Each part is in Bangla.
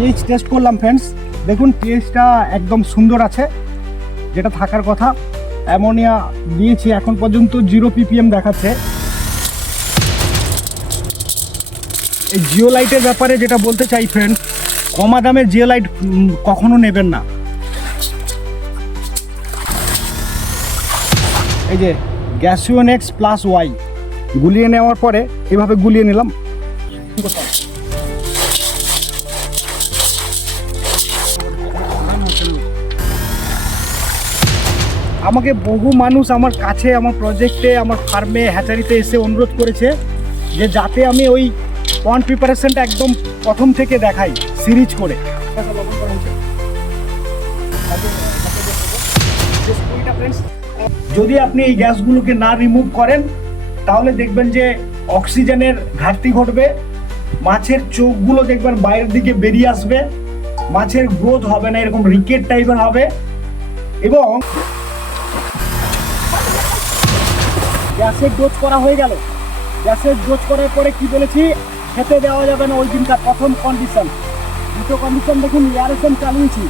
পিএইচ টেস্ট করলাম ফ্রেন্ডস দেখুন পিএইচটা একদম সুন্দর আছে। যেটা থাকার কথা অ্যামোনিয়া দিয়েছি এখন পর্যন্ত জিরো পিপিএম দেখাচ্ছে। এই জিও লাইটের ব্যাপারে যেটা বলতে চাই ফ্রেন্ড কমা দামের জিও লাইট কখনো নেবেন না। এই যে গ্যাসিওন এক্স প্লাস ওয়াই। গুলিয়ে নেওয়ার পরে এভাবে গুলিয়ে নিলাম। আমাকে বহু মানুষ আমার কাছে, আমার প্রজেক্টে আমার ফার্মে হ্যাচারিতে এসে অনুরোধ করেছে যে যাতে আমি ওই পন প্রিপারেশনটা একদম প্রথম থেকে দেখাই সিরিজ করে। যদি আপনি এই গ্যাসগুলোকে না রিমুভ করেন, তাহলে দেখবেন যে অক্সিজেনের ঘাটতি ঘটবে, মাছের চোখগুলো দেখবেন বাইরের দিকে বেরিয়ে আসবে, মাছের গ্রোথ হবে না, এরকম রিকেট টাইপের হবে, এবং গ্যাসের ডোজ করা হয়ে গেল। গ্যাসের ডোজ করার পরে কি বলেছি? খেতে দেওয়া যাবে না ওই দিনকার প্রথম কন্ডিশন দুটো কন্ডিশন দেখুন ইয়ারেশন চালিয়েছি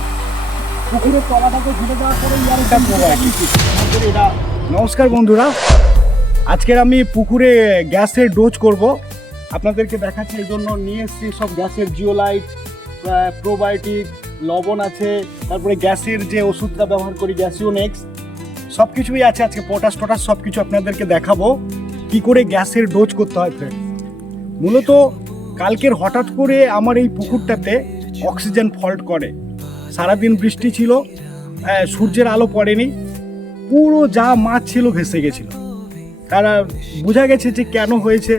পুকুরের তলাটাকে ঘুরে দেওয়ার পরে ইয়ারেশন এটা নমস্কার বন্ধুরা। আজকের আমি পুকুরে গ্যাসের ডোজ করব। আপনাদেরকে দেখাচ্ছি এই জন্য নিয়ে এসেছি সব গ্যাসের জিওলাইট প্রোবায়োটিক লবণ আছে তারপরে গ্যাসের যে ওষুধটা ব্যবহার করি গ্যাসিও নেক্সট সব কিছুই আছে আজকে পটাশ টটাশ সব কিছু আপনাদেরকে দেখাবো। কি করে গ্যাসের ডোজ করতে হয় ফ্রেন্ড মূলত কালকের হঠাৎ করে আমার এই পুকুরটাতে অক্সিজেন ফল্ট করে। সারাদিন বৃষ্টি ছিল আহ, সূর্যের আলো পড়েনি পুরো যা মাছ ছিল ভেসে গেছিল। তারা বোঝা গেছে যে কেন হয়েছে।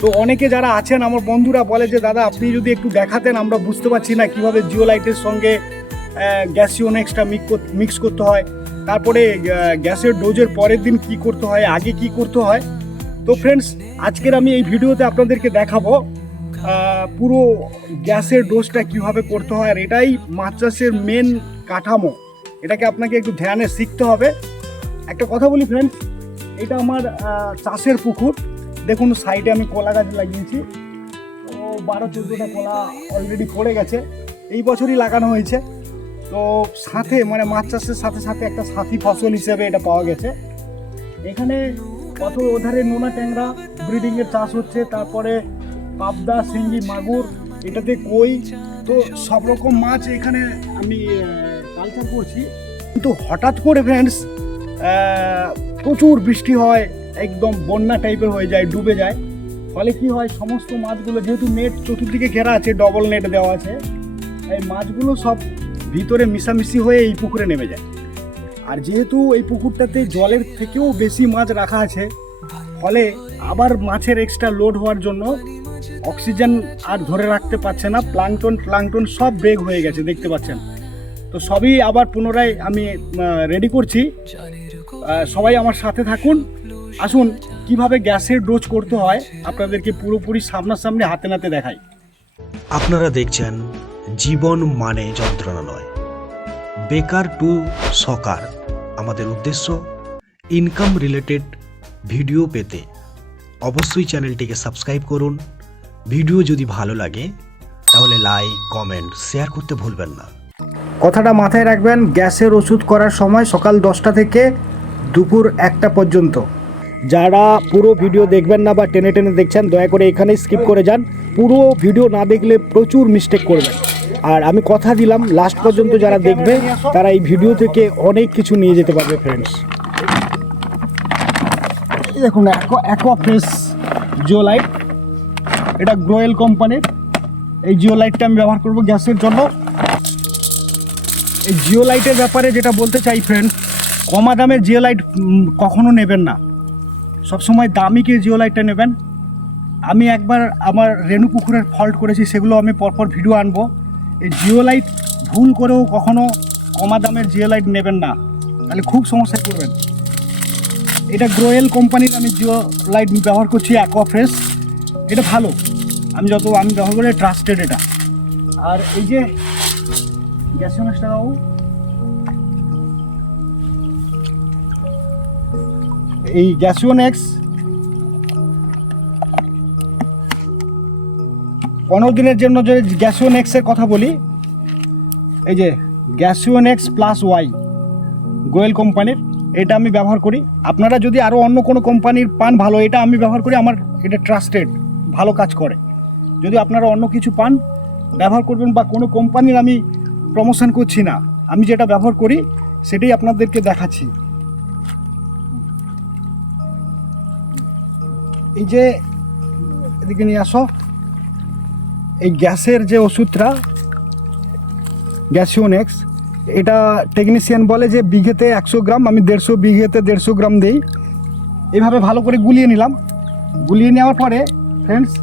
তো অনেকে যারা আছেন আমার বন্ধুরা বলে যে দাদা আপনি যদি একটু দেখাতেন আমরা বুঝতে পারছি না কীভাবে জিওলাইটের সঙ্গে গ্যাসিওনেক্সটা মিক্স করতে হয়। তারপরে গ্যাসের ডোজের পরের দিন কি করতে হয়, আগে কি করতে হয়। তো ফ্রেন্ডস আজকের আমি এই ভিডিওতে আপনাদেরকে দেখাবো পুরো গ্যাসের ডোজটা কীভাবে করতে হয়, আর এটাই মাছ চাষের মেন কাঠামো। এটাকে আপনাকে একটু ধ্যানে শিখতে হবে। একটা কথা বলি ফ্রেন্ডস এটা আমার চাষের পুকুর। দেখুন সাইডে আমি কলা গাছ লাগিয়েছি। তো বারো, চোদ্দোটা কলা অলরেডি পড়ে গেছে। এই বছরই লাগানো হয়েছে। তো সাথে মানে মাছ চাষের সাথে সাথে একটা সাথী ফসল হিসেবে এটা পাওয়া গেছে। এখানে কত ওধারে নোনা ট্যাংরা ব্রিডিংয়ের চাষ হচ্ছে, তারপরে পাবদা, শিঙ্গি, মাগুর, এটাতে কই। তো সব রকম মাছ এখানে আমি কালচার করছি। কিন্তু হঠাৎ করে ফ্রেন্ডস প্রচুর বৃষ্টি হয়, একদম বন্যা টাইপের হয়ে যায়, ডুবে যায়। ফলে কি হয়, সমস্ত মাছগুলো যেহেতু নেট চতুর্দিকে ঘেরা আছে ডবল নেট দেওয়া আছে, এই মাছগুলো সব ভিতরে মিশামিশি হয়ে এই পুকুরে নেমে যায়। আর যেহেতু এই পুকুরটাতে জলের থেকেও বেশি মাছ রাখা আছে, ফলে আবার মাছের এক্সট্রা লোড হওয়ার জন্য অক্সিজেন আর ধরে রাখতে পারছে না প্লাংটন প্লাংটন সব ব্রেক হয়ে গেছে, দেখতে পাচ্ছেন। তো সবই আবার পুনরায় আমি রেডি করছি। সবাই আমার সাথে থাকুন। আসুন, কীভাবে গ্যাসের ডোজ করতে হয়, আপনাদেরকে পুরোপুরি সামনাসামনি হাতে নাতে দেখাই। আপনারা দেখছেন জীবন মানে যন্ত্রণা নয়। বেকার টু সকার আমাদের উদ্দেশ্য ইনকাম রিলেটেড ভিডিও পেতে অবশ্যই চ্যানেলটিকে সাবস্ক্রাইব করুন। ভিডিও যদি ভালো লাগে, তাহলে লাইক কমেন্ট শেয়ার করতে ভুলবেন না। কথাটা মাথায় রাখবেন, গ্যাসের ওষুধ করার সময় সকাল দশটা থেকে দুপুর একটা পর্যন্ত। যারা পুরো ভিডিও দেখবেন না বা টেনে টেনে দেখছেন, দয়া করে এখানে স্কিপ করে যান। পুরো ভিডিও না দেখলে প্রচুর মিস্টেক করবেন। আর আমি কথা দিলাম লাস্ট পর্যন্ত যারা দেখবে তারা এই ভিডিও থেকে অনেক কিছু নিয়ে যেতে পারবে ফ্রেন্ডস দেখুন জিও লাইট এটা গ্রোয়েল কোম্পানির এই জিও লাইটটা আমি ব্যবহার করব গ্যাসের জন্য। এই জিও লাইটের ব্যাপারে যেটা বলতে চাই ফ্রেন্ড কমা দামের জিও লাইট উম, কখনো নেবেন না। সবসময় দামি কে জিও লাইটটা নেবেন? আমি একবার আমার রেণু পুকুরের ফল্ট করেছি সেগুলো আমি পরপর ভিডিও আনব। এই জিও লাইট ভুল করেও কখনো কমা দামের জিও লাইট নেবেন না। তাহলে খুব সমস্যায় পড়বেন। এটা গ্রোয়েল কোম্পানির আমি জিও লাইট ব্যবহার করছি অ্যাকোয়া ফ্রেশ এটা ভালো। আমি যত, আমি ব্যবহার করি ট্রাস্টেড এটা। আর এই যে গ্যাসিওনেক্সটা বাবু এই গ্যাসিওনেক্স পনেরো দিনের জন্য যে গ্যাসিওন এক্সের কথা বলি, এই যে গ্যাসিওন এক্স প্লাস ওয়াই গোয়েল কোম্পানির, এটা আমি ব্যবহার করি। আপনারা যদি আরও অন্য কোনো কোম্পানির পান ভালো, এটা আমি ব্যবহার করি, আমার এটা ট্রাস্টেড, ভালো কাজ করে। যদি আপনারা অন্য কিছু পান, ব্যবহার করবেন বা কোনো কোম্পানির আমি প্রমোশন করছি না, আমি যেটা ব্যবহার করি, সেটাই আপনাদেরকে দেখাচ্ছি। এই যে, এদিকে নিয়ে আসো। এই গ্যাসের যে ওষুধটা, গ্যাসিওনেক্স, এটা টেকনিশিয়ান বলে যে বিঘেতে একশো গ্রাম, আমি দেড়শো বিঘেতে দেড়শো গ্রাম দিই। এভাবে ভালো করে গুলিয়ে নিলাম। গুলিয়ে নেওয়ার পরে ফ্রেন্ডস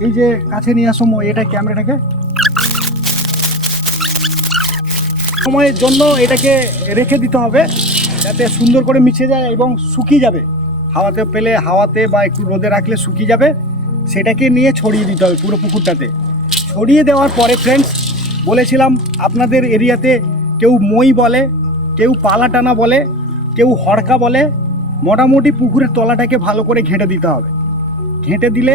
এই যে কাছে নিয়ে মো- এটা ক্যামেরাটাকে। সময়ের জন্য এটাকে রেখে দিতে হবে, যাতে সুন্দর করে মিশে যায় এবং শুকিয়ে যাবে। হাওয়াতে পেলে হাওয়াতে বা একটু রোদে রাখলে শুকিয়ে যাবে। সেটাকে নিয়ে ছড়িয়ে দিতে হবে পুরো পুকুরটাতে। ছড়িয়ে দেওয়ার পরে ফ্রেন্ডস বলেছিলাম আপনাদের এরিয়াতে কেউ মই বলে, কেউ পালা টানা বলে, কেউ হড়কা বলে, মোটামুটি পুকুরের তলাটাকে ভালো করে ঘেঁটে দিতে হবে। ঘেঁটে দিলে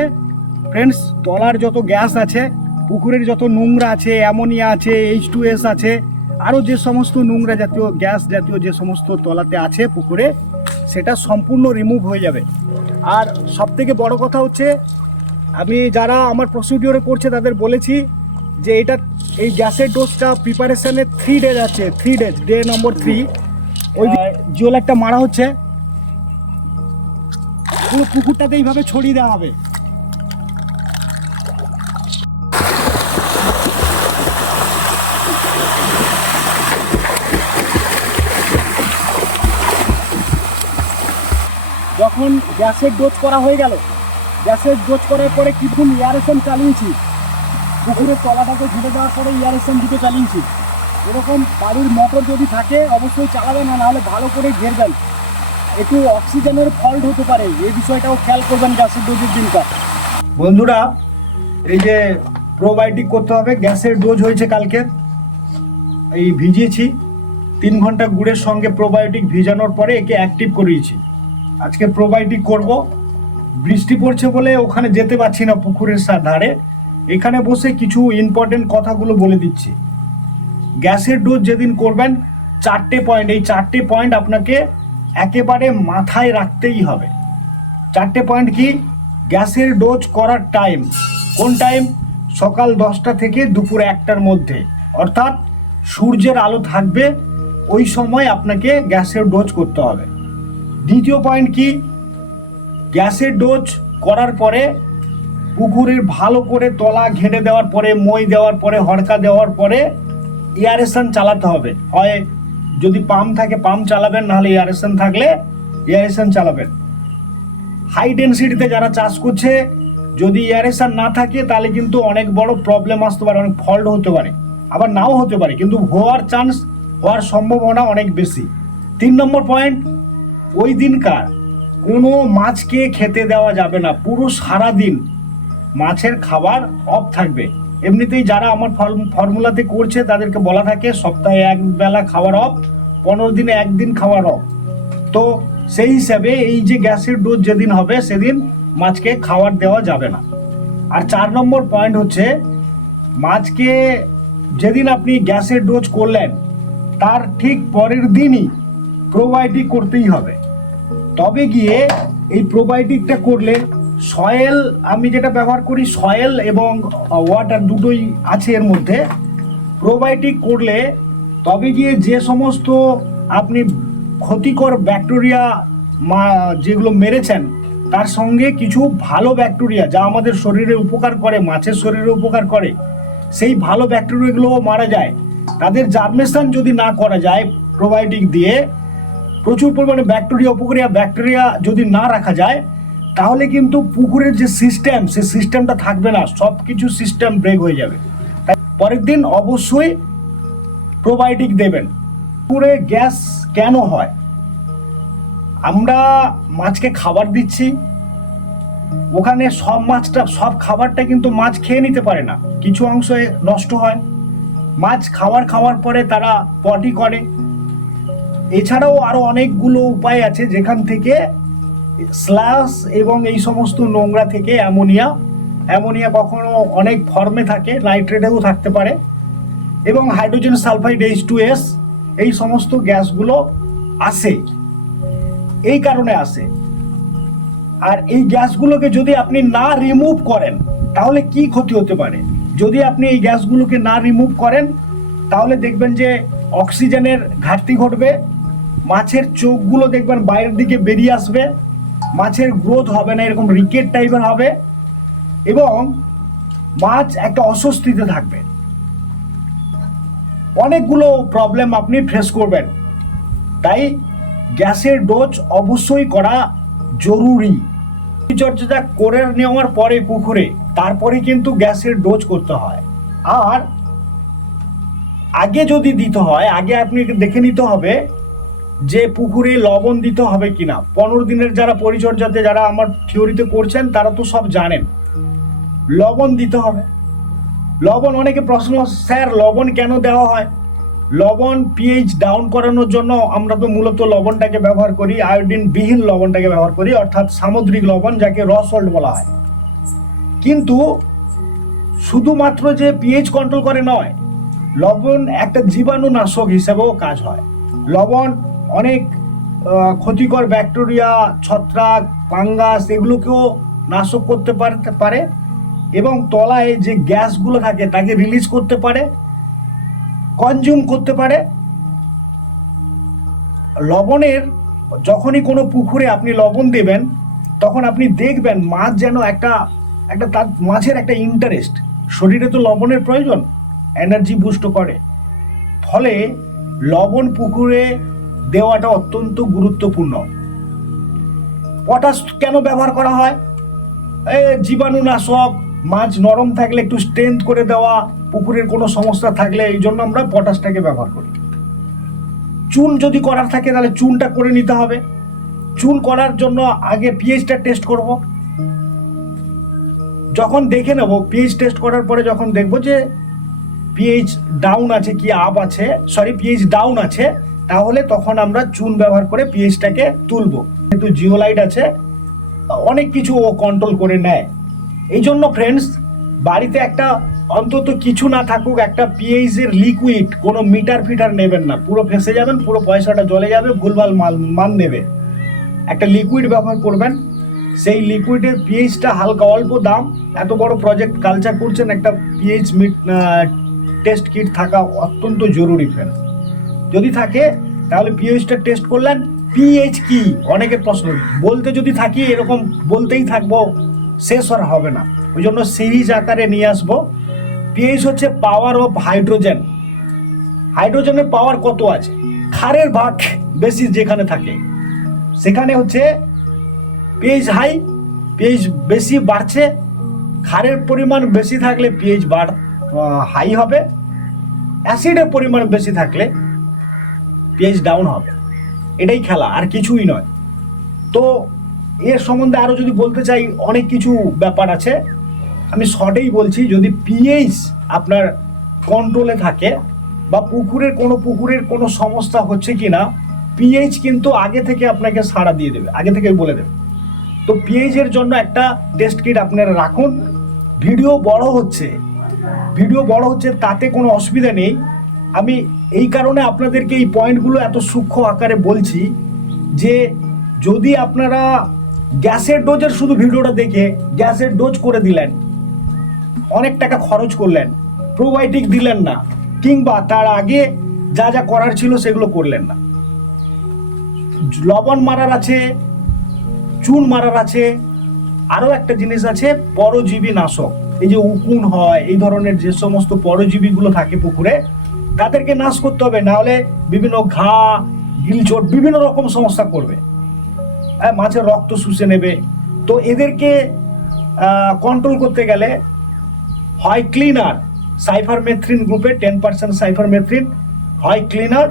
ফ্রেন্ডস তলার যত গ্যাস আছে, পুকুরের যত নোংরা আছে, অ্যামোনিয়া আছে এইচ টু এস আছে আরও যে সমস্ত নোংরা জাতীয় গ্যাস জাতীয় যে সমস্ত তলাতে আছে পুকুরে, সেটা সম্পূর্ণ রিমুভ হয়ে যাবে। আর সবথেকে বড় কথা হচ্ছে আমি যারা আমার প্রসিডিওরে করছে, তাদের বলেছি যে এটা, এই গ্যাসের ডোজটা প্রিপারেশনে থ্রি ডেজ আছে three days day number three ওই জিওল একটা মারা হচ্ছে। পুরো পুকুরটাতে এইভাবে ছড়িয়ে দেওয়া হবে। যখন গ্যাসের ডোজ করা হয়ে গেল গ্যাসের ডোজ করার পরে কিছুক্ষণ এয়ারেশন চালিয়েছি। পুকুরের তলাটাকে ঘুরে দেওয়ার পরে এয়ারেশন দিতে চালিয়েছি। এরকম বাড়ির মোটর যদি থাকে, অবশ্যই চালাবেন না নাহলে ভালো করে ঘেরবেন। একটু অক্সিজেনের ফল্ট হতে পারে। এই বিষয়টাও খেয়াল করবেন গ্যাসের ডোজের দিনটা। বন্ধুরা, এই যে প্রোবায়োটিক করতে হবে, গ্যাসের ডোজ হয়েছে কালকে। এই ভিজিয়েছি। তিন ঘণ্টা গুড়ের সঙ্গে প্রোবায়োটিক ভিজানোর পরে একে অ্যাক্টিভ করিয়েছি। আজকে প্রোবায়োটিক করব। বৃষ্টি পড়ছে বলে ওখানে যেতে পারছি না পুকুরের ধারে। এখানে বসে কিছু ইম্পর্টেন্ট কথাগুলো বলে দিচ্ছি। গ্যাসের ডোজ যেদিন করবেন, চারটে পয়েন্ট এই চারটে পয়েন্ট আপনাকে একেবারে মাথায় রাখতেই হবে। চারটে পয়েন্ট কি? গ্যাসের ডোজ করার টাইম কোন টাইম সকাল দশটা থেকে দুপুর একটার মধ্যে। অর্থাৎ সূর্যের আলো থাকবে, ওই সময় আপনাকে গ্যাসের ডোজ করতে হবে। দ্বিতীয় পয়েন্ট কি? গ্যাসের ডোজ করার পরে পুকুরের ভালো করে তলা ঘেঁটে দেওয়ার পরে, মই দেওয়ার পরে, হড়কা দেওয়ার পরে এয়ারেশন চালাতে হবে। হয় যদি পাম্প থাকে পাম্প চালাবেন নাহলে এয়ারেশন থাকলে এয়ারেশন চালাবেন। হাই ডেন্সিটিতে যারা চাষ করছে, যদি এয়ারেশন না থাকে, তাহলে কিন্তু অনেক বড় প্রবলেম আসতে পারে, অনেক ফল্ট হতে পারে। আবার নাও হতে পারে, কিন্তু হওয়ার চান্স হওয়ার সম্ভাবনা অনেক বেশি। তিন নম্বর পয়েন্ট ওই দিনকার কোনো মাছকে খেতে দেওয়া যাবে না, পুরো সারা দিন মাছের খাবার অফ থাকবে। এমনিতেই যারা আমার ফর্মুলাতে করছে, তাদেরকে বলা থাকে, সপ্তাহে এক বেলা খাবার অফ পনেরো দিনে একদিন খাবার অফ তো সেই হিসাবে এই যে গ্যাসের ডোজ যেদিন হবে, সেদিন মাছকে খাবার দেওয়া যাবে না। আর চার নম্বর পয়েন্ট হচ্ছে, মাছকে যেদিন আপনি গ্যাসের ডোজ করলেন, তার ঠিক পরের দিনই প্রোবায়োটিক করতেই হবে। তবে গিয়ে এই প্রোবায়োটিকটা করলে সয়েল আমি যেটা ব্যবহার করি সয়েল এবং ওয়াটার দুটোই আছে এর মধ্যে। প্রোবায়োটিক করলে তবে গিয়ে যে সমস্ত আপনি ক্ষতিকর ব্যাকটেরিয়া মা, যেগুলো মেরেছেন, তার সঙ্গে কিছু ভালো ব্যাকটেরিয়া যা আমাদের শরীরে উপকার করে, মাছের শরীরে উপকার করে, সেই ভালো ব্যাকটেরিয়াগুলোও মারা যায়। তাদের জার্মেশন যদি না করা যায় প্রোবায়োটিক দিয়ে প্রচুর পরিমাণে ব্যাকটেরিয়া উপকারিয়া ব্যাকটেরিয়া যদি না রাখা যায়, তাহলে কিন্তু পুকুরের যে সিস্টেম সে সিস্টেমটা থাকবে না সব কিছু সিস্টেম ব্রেক হয়ে যাবে। তাই পরের দিন অবশ্যই প্রোবায়োটিক দেবেন। পুকুরে গ্যাস কেন হয়? আমরা মাছকে খাবার দিচ্ছি, ওখানে সব মাছটা, সব খাবারটা কিন্তু মাছ খেয়ে নিতে পারে না। কিছু অংশ নষ্ট হয়। মাছ খাবার খাওয়ার পরে তারা পটি করে। এছাড়াও আরও অনেকগুলো উপায় আছে যেখান থেকে স্ল্যাশ এবং এই সমস্ত নোংরা থেকে অ্যামোনিয়া অ্যামোনিয়া কখনো অনেক ফর্মে থাকে নাইট্রেটেও থাকতে পারে, এবং hydrogen sulphide H two S এই সমস্ত গ্যাসগুলো আসে, এই কারণে আসে। আর এই গ্যাসগুলোকে যদি আপনি না রিমুভ করেন, তাহলে কি ক্ষতি হতে পারে? যদি আপনি এই গ্যাসগুলোকে না রিমুভ করেন, তাহলে দেখবেন যে অক্সিজেনের ঘাটতি ঘটবে মাছের চোখগুলো দেখবেন বাইরের দিকে বেরিয়ে আসবে। মাছের গ্রোথ হবে না, এরকম রিকেট টাইপের হবে। এবং মাছ একটা অস্বস্তিতে থাকবে। অনেকগুলো প্রবলেম আপনি ফেস করবেন। তাই গ্যাসের ডোজ অবশ্যই করা জরুরি। পরিচর্যাটা করে নেওয়ার পরে পুকুরে, তারপরে কিন্তু গ্যাসের ডোজ করতে হয়। আর আগে যদি দিতে হয়, আগে আপনি দেখে নিতে হবে যে পুকুরে লবণ দিতে হবে কিনা। পনেরো দিনের যারা পরিচর্যাতে যারা আমার থিওরিতে করছেন, তারা তো সব জানেন। লবণ দিতে হবে। লবণ অনেকে প্রশ্ন, স্যার, লবণ কেন দেওয়া হয়? লবণ পিএইচ ডাউন করানোর জন্য আমরা তো মূলত লবণটাকে ব্যবহার করি আয়োডিন বিহীন লবণটাকে ব্যবহার করি, অর্থাৎ সামুদ্রিক লবণ, যাকে র সল্ট বলা হয়। কিন্তু শুধুমাত্র যে পিএইচ কন্ট্রোল করে নয়, লবণ একটা জীবাণুনাশক হিসেবেও কাজ হয়। লবণ অনেক ক্ষতিকর ব্যাকটেরিয়া, ছত্রাক, ফাঙ্গাস এগুলোকেও নাশক করতে পারে এবং তলায় যে গ্যাসগুলো থাকে তাকে রিলিজ করতে পারে কনজিউম করতে পারে। লবণের, যখনই কোনো পুকুরে আপনি লবণ দেবেন, তখন আপনি দেখবেন মাছ যেন একটা একটা তার মাছের একটা ইন্টারেস্ট শরীরে তো লবণের প্রয়োজন এনার্জি বুস্ট করে। ফলে লবণ পুকুরে দেওয়াটা অত্যন্ত গুরুত্বপূর্ণ। পটাশ কেন ব্যবহার করা হয়? জীবাণুনাশক, মাছ নরম থাকলে একটু স্ট্রেংথ করে দেওয়া, পুকুরের কোনো সমস্যা থাকলে এই জন্য আমরা পটাশটাকে ব্যবহার করি। চুন যদি করার থাকে তাহলে চুনটা করে নিতে হবে। চুন করার জন্য আগে পিএইচটা টেস্ট করব। যখন দেখে নেব পিএইচ টেস্ট করার পরে যখন দেখব যে পিএইচ ডাউন আছে কি আপ আছে সরি পিএইচ ডাউন আছে তাহলে তখন আমরা চুন ব্যবহার করে পিএইচটাকে তুলবো। কিন্তু জিওলাইট আছে, অনেক কিছু ও কন্ট্রোল করে নেয়। এই জন্য ফ্রেন্ডস বাড়িতে একটা অন্তত কিছু না থাকুক, একটা পিএইচ এর লিকুইড কোনো মিটার ফিটার নেবেন না। পুরো ফেসে যাবেন, পুরো পয়সাটা জলে যাবে, ভুলভাল মাল মান নেবে। একটা লিকুইড ব্যবহার করবেন। সেই লিকুইডের পিএইচটা হালকা অল্প দাম, এত বড় প্রজেক্ট কালচার করছেন, একটা পিএইচ মিট টেস্ট কিট থাকা অত্যন্ত জরুরি ফ্রেন্ড যদি থাকে, তাহলে পিএইচটা টেস্ট করলেন। পিএইচ কি? অনেকে প্রশ্ন বলতে যদি থাকি, এরকম বলতেই থাকব, শেষ আর হবে না। ওই জন্য সিরিজ আকারে নিয়ে আসব। পিএইচ হচ্ছে পাওয়ার অফ হাইড্রোজেন হাইড্রোজেনের পাওয়ার কত আছে? ক্ষারের ভাগ বেশি যেখানে থাকে। সেখানে হচ্ছে পিএইচ হাই পিএইচ বেশি বাড়ছে। ক্ষারের পরিমাণ বেশি থাকলে পিএইচ বাড় হাই হবে। অ্যাসিডের পরিমাণ বেশি থাকলে পিএইচ ডাউন হবে। এটাই খেলা, আর কিছুই নয়। তো এর সম্বন্ধে আরও যদি বলতে চাই, অনেক কিছু ব্যাপার আছে। আমি শর্টেই বলছি, যদি পিএইচ আপনার কন্ট্রোলে থাকে, বা পুকুরের কোনো পুকুরের কোনো সমস্যা হচ্ছে কি না পিএইচ কিন্তু আগে থেকে আপনাকে সাড়া দিয়ে দেবে, আগে থেকে বলে দেবে। তো পিএইচ এর জন্য একটা টেস্ট কিট আপনারা রাখুন। ভিডিও বড় হচ্ছে, ভিডিও বড় হচ্ছে, তাতে কোনো অসুবিধা নেই। আমি এই কারণে আপনাদেরকে এই পয়েন্টগুলো এত সূক্ষ্ম আকারে বলছি যে যদি আপনারা গ্যাসের ডোজের শুধু ভিডিওটা দেখে গ্যাসের ডোজ করে দিলেন, অনেক টাকা খরচ করলেন প্রোবায়োটিক দিলেন না, কিংবা তার আগে যা যা করার ছিল সেগুলো করলেন না। লবণ মারার আছে, চুন মারার আছে আরও একটা জিনিস আছে, পরজীবী নাশক। এই যে উকুন হয়, এই ধরনের যে সমস্ত পরজীবীগুলো থাকে পুকুরে তাদেরকে নাশ করতে হবে নাহলে বিভিন্ন ঘা, গিলচোট, বিভিন্ন রকম সমস্যা করবে। হ্যাঁ মাছের রক্ত শুষে নেবে। তো এদেরকে কন্ট্রোল করতে গেলে হয় ক্লিনার সাইফার মেথ্রিন গ্রুপে টেন পার্সেন্ট সাইফার মেথ্রিন হয় ক্লিনার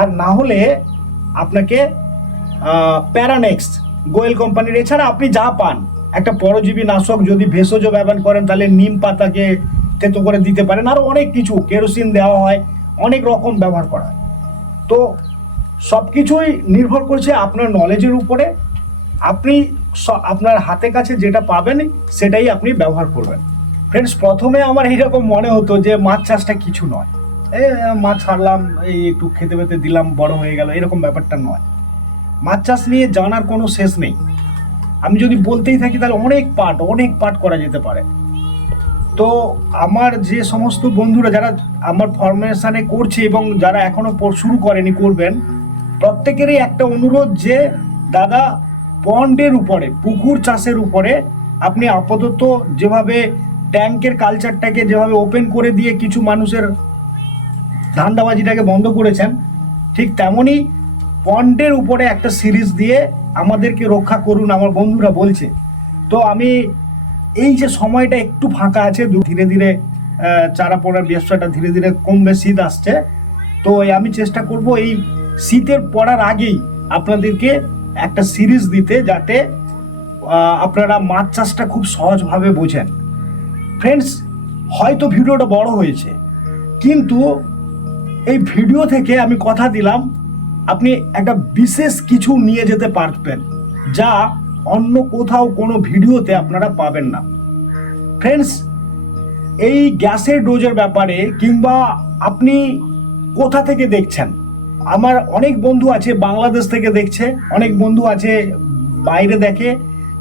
আর না হলে আপনাকে প্যারানেক্স গোয়েল কোম্পানির। এছাড়া আপনি যা পান, একটা পরজীবী নাশক যদি ভেষজ ব্যবহার করেন, তাহলে নিম পাতাকে তেতো করে দিতে পারেন। আরও অনেক কিছু, কেরোসিন দেওয়া হয় অনেক রকম ব্যবহার করা তো সব কিছুই নির্ভর করছে আপনার নলেজের উপরে। আপনি আপনার হাতে কাছে যেটা পাবেন, সেটাই আপনি ব্যবহার করবেন। ফ্রেন্ডস প্রথমে আমার এইরকম মনে হতো যে মাছ চাষটা কিছু নয়। এই মাছ ছাড়লাম, এই একটু খেতে পেতে দিলাম, বড় হয়ে গেল, এরকম ব্যাপারটা নয়। মাছ চাষ নিয়ে জানার কোনো শেষ নেই। আমি যদি বলতেই থাকি, তাহলে অনেক পার্ট অনেক পার্ট করা যেতে পারে। তো আমার যে সমস্ত বন্ধুরা যারা আমার ফরমেশনে করছে এবং যারা এখনও পর- শুরু করেনি, করবেন, প্রত্যেকেরই একটা অনুরোধ যে দাদা পন্ডের উপরে, পুকুর চাষের উপরে আপনি আপাতত যেভাবে ট্যাঙ্কের কালচারটাকে যেভাবে ওপেন করে দিয়ে কিছু মানুষের ধান্দাবাজিটাকে বন্ধ করেছেন, ঠিক তেমনই পন্ডের উপরে একটা সিরিজ দিয়ে আমাদেরকে রক্ষা করুন, আমার বন্ধুরা বলছে। তো আমি এই যে সময়টা একটু ফাঁকা আছে ধীরে ধীরে চারা পড়ার ব্যবসাটা ধীরে ধীরে কমবে, শীত আসছে। তো আমি চেষ্টা করব এই শীতের পড়ার আগেই আপনাদেরকে একটা সিরিজ দিতে যাতে আপনারা মাছ চাষটা খুব সহজভাবে বোঝেন। ফ্রেন্ডস হয়তো ভিডিওটা বড় হয়েছে, কিন্তু এই ভিডিও থেকে আমি কথা দিলাম, আপনি একটা বিশেষ কিছু নিয়ে যেতে পারবেন, যা অন্য কোথাও কোনো ভিডিওতে আপনারা পাবেন না। ফ্রেন্ডস এই গ্যাসের ডোজের ব্যাপারে কিংবা আপনি কোথা থেকে দেখছেন? আমার অনেক বন্ধু আছে বাংলাদেশ থেকে দেখছে, অনেক বন্ধু আছে বাইরে দেখে।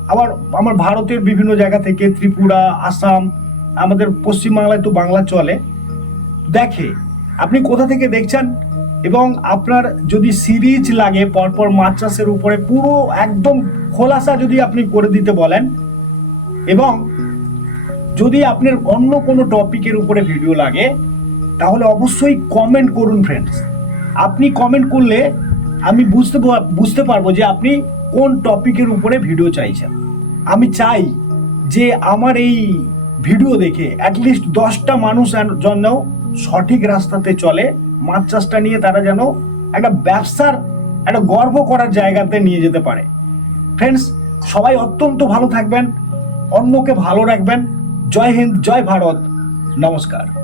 আবার আমার ভারতের বিভিন্ন জায়গা থেকে ত্রিপুরা, আসাম, আমাদের পশ্চিমবাংলায় তো বাংলা চলে। দেখে, আপনি কোথা থেকে দেখছেন? এবং আপনার যদি সিরিজ লাগে, পরপর মাছ উপরে পুরো একদম খোলাসা যদি আপনি করে দিতে বলেন, এবং যদি আপনার অন্য কোনো টপিকের উপরে ভিডিও লাগে, তাহলে অবশ্যই কমেন্ট করুন ফ্রেন্ডস আপনি কমেন্ট করলে আমি বুঝতে বুঝতে পারব যে আপনি কোন টপিকের উপরে ভিডিও চাইছেন। আমি চাই যে আমার এই ভিডিও দেখে অ্যাটলিস্ট দশটা মানুষ যেন সঠিক রাস্তাতে চলে মাছ চাষটা নিয়ে তারা যেন একটা ব্যবসার, একটা গর্ব করার জায়গাতে নিয়ে যেতে পারে। ফ্রেন্ডস সবাই অত্যন্ত ভালো থাকবেন, অন্যকে ভালো রাখবেন। জয় হিন্দ, জয় ভারত। নমস্কার।